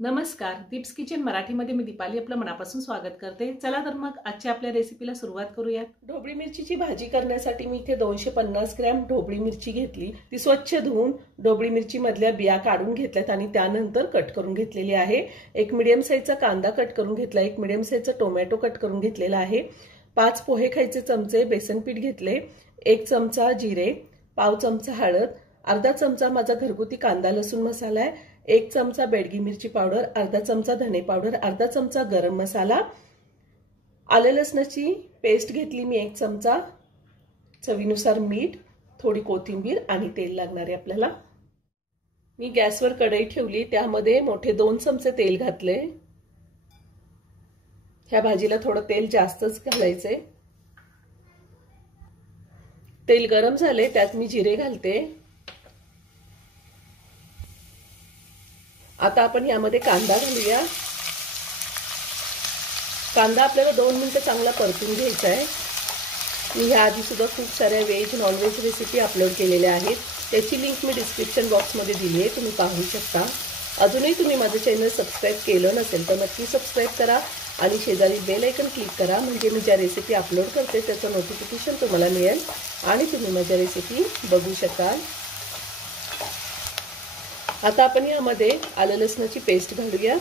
नमस्कार, दीप्स किचन मराठीमध्ये मी दीपाली आपलं मनापासून स्वागत करते। चला तर मग आजच्या आपल्या रेसिपीला सुरुवात करूयात। ढोबळी मिरचीची भाजी करण्यासाठी मी इथे 250 ग्रॅम ढोबळी मिरची घेतली। ती स्वच्छ धुवून ढोबळी मिरची मधल्या बिया काढून घेतल्यात आणि त्यानंतर कट करून घेतलेली आहे। एक मीडियम साईजचा कांदा कट करून घेतला, एक मीडियम साईजचा टोमॅटो कट करून घेतलेला आहे। 5 पोहे खायचे चमचे बेसन पीठ घेतले, 1 चमचा जिरे, पाव चमचा हळद, अर्धा चमचा माझा घरगुती कांदा लसूण मसाला आहे, 1 चमचा बेडगी मिरची पावडर, अर्धा चमचा धने पावडर, अर्धा चमचा गरम मसाला, आले लसणाची पेस्ट घेतली मी 1 चमचा, चवीनुसार मीठ, थोडी कोथिंबीर आणि तेल लागणार आहे आपल्याला। मी गॅसवर कढई ठेवली, त्यामध्ये मोठे 2 चमचे तेल घातले। ह्या भाजीला थोडं तेल जास्तच घालायचे। तेल गरम झाले, त्यात मी जिरे घालते। आता आपण यामध्ये कांदा घालूया। कांदा आपल्याला 2 मिनिटं चांगला परतून घ्यायचा आहे। मी ह्या आधी सुद्धा खूप साऱ्या veg non veg recipe upload केलेल्या आहेत, त्याची लिंक मी डिस्क्रिप्शन बॉक्समध्ये दिली आहे, तुम्ही पाहू शकता। अजूनही तुम्ही माझं चॅनल सबस्क्राइब केलं नसेल तर नक्की सबस्क्राइब करा आणि शेजारी बेल आयकन क्लिक करा, म्हणजे मी ज्या रेसिपी अपलोड करते त्याचं नोटिफिकेशन तुम्हाला मिळेल आणि तुम्ही माझ्या रेसिपी बघू शकाल। आता आपण यामध्ये आलं लसणाची पेस्ट घालूया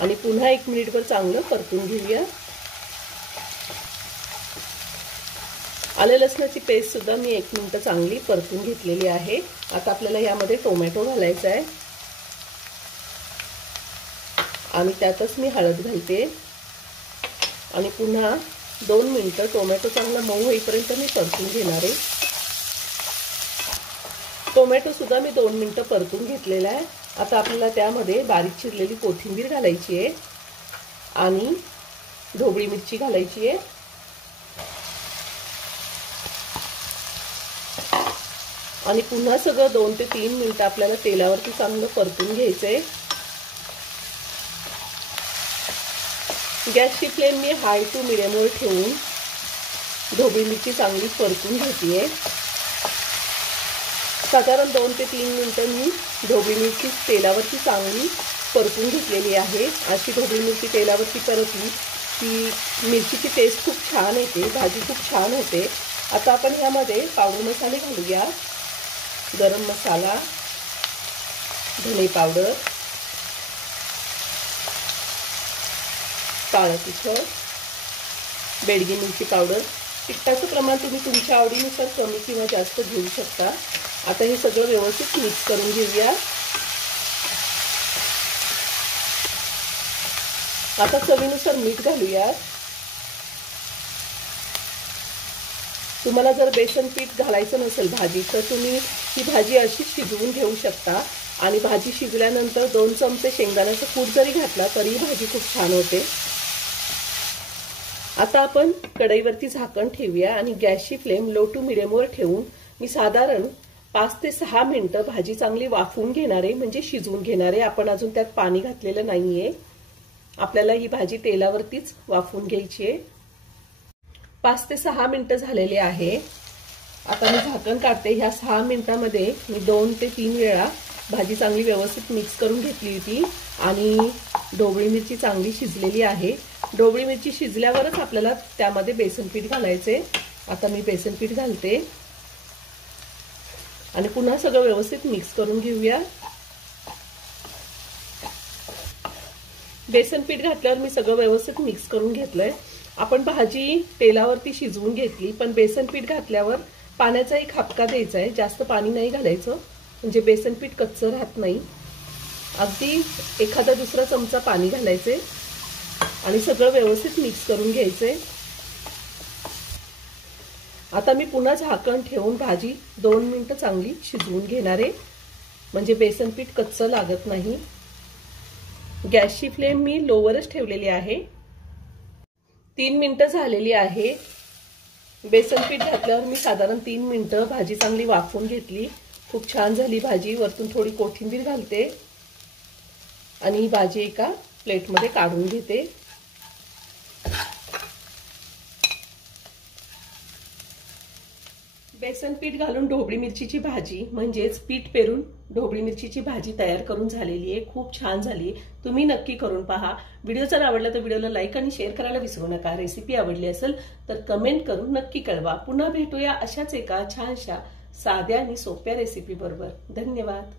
आणि पुन्हा 1 मिनिटभर चांगलं परतून घेऊया। आलं लसणाची पेस्ट सुद्धा मी 1 मिनिट चांगली परतून घेतलेली आहे। आता आपल्याला यामध्ये टोमॅटो घालायचा आहे आणि त्यातच मी हळद घालते आणि पुन्हा 2 मिनिटं टोमॅटो चांगला मऊ होईपर्यंत मी परतून घेणार आहे। टोमॅटो सुद्धा मी 2 मिनिटं परतून घेतलेला आहे। आता आपल्याला त्यामध्ये बारीक चिरलेली कोथिंबीर घालायची आहे आणि ढोबळी मिरची घालायची आहे आणि पुन्हा सगळं 2 ते 3 मिनिटं आपल्याला तेलावरती चांगलं परतून घ्यायचंय। गॅसची फ्लेम मी हाय टू मीडियमवर ठेवून ढोबळी मिरची चांगली परतून घेतेय। साधारण 2 ते 3 मिनिटं मी ढोबळी मिरची तेलावरती चांगली परतून घेतलेली आहे। अशी ढोबळी मिरची तेलावरती परतली की मिरचीची टेस्ट खूप छान येते, भाजी खूप छान होते। आता आपण यामध्ये पावडर मसाले घालूया। गरम मसाला, धने पावडर, काळं तिखट, बेडगी मिरची पावडर। तिखटाचं प्रमाण तुम्ही तुमच्या आवडीनुसार कमी किंवा जास्त घेऊ शकता। आता हे सगळं व्यवस्थित मिक्स करून घेऊया। आता चवीनुसार मीठ घालूया। तुम्हाला जर बेसन पीठ घालायचं नसेल भाजीत तर तुम्ही ही भाजी अशी शिजवून घेऊ शकता आणि भाजी शिजल्यानंतर 2 चमचे शेंगदाण्याचा कूट जरी घातला तरी भाजी खूप छान होते। आता आपण कढईवरती झाकण ठेवूया आणि गॅसची फ्लेम लो टू मीडियमवर ठेवून मी साधारण 5 ते 6 मिनिटं भाजी चांगली वाफवून घेणार आहे, म्हणजे शिजवून घेणार आहे। आपण अजून त्यात पाणी घातलेलं नाहीये, आपल्याला ही भाजी तेलावरतीच वाफवून घ्यायची आहे। 5 ते 6 मिनिटं झालेली आहे। आता मी झाकण काढते। ह्या 6 मिनिटांमध्ये मी 2 ते 3 वेळा भाजी चांगली व्यवस्थित मिक्स करून घेतली होती आणि ढोबळी मिरची चांगली शिजलेली आहे। ढोबळी मिरची शिजल्यावरच आपल्याला त्यामध्ये बेसन पीठ घालायचे। आता मी बेसन पीठ घालते आणि पुन्हा सगळं व्यवस्थित मिक्स करून घेऊया। बेसन पीठ घातल्यावर मी सगळं व्यवस्थित मिक्स करून घेतलंय। आपण भाजी तेलावरती शिजवून घेतली, पण बेसन पीठ घातल्यावर पाण्याचा एक हापका द्यायचा आहे, जास्त पाणी नाही घालायचं, म्हणजे बेसन पीठ कच्चं राहत नाही। अगदी एखादा दुसरा चमचा पाणी घालायचे आणि सगळं व्यवस्थित मिक्स करून घ्यायचे। आता मी पुन्हा झाकण ठेवून भाजी 2 मिनिटं चांगली शिजवून घेणार आहे, म्हणजे बेसन पीठ कच्चं लागत नाही। गॅसची फ्लेम मी लोवरच ठेवलेली आहे। 3 मिनिटं झालेली आहे। बेसन पीठ घातल्यावर मी साधारण 3 मिनिटं भाजी चांगली वाफवून घेतली। खूप छान झाली भाजी। वरतून थोडी कोथिंबीर घालते आणि ही भाजी एका प्लेटमध्ये काढून घेते। बेसन पीठ घालून ढोबळी मिरचीची भाजी म्हणजेच पीठ पेरून ढोबळी मिरचीची भाजी तयार करून झालेली आहे। खूप छान झाली आहे, तुम्ही नक्की करून पहा। व्हिडिओ जर आवडला तर व्हिडिओला लाईक आणि शेअर करायला विसरू नका। रेसिपी आवडली असेल तर कमेंट करून नक्की कळवा। पुन्हा भेटूया अशाच एका छानशा साध्या आणि सोप्या रेसिपी बरोबर। धन्यवाद।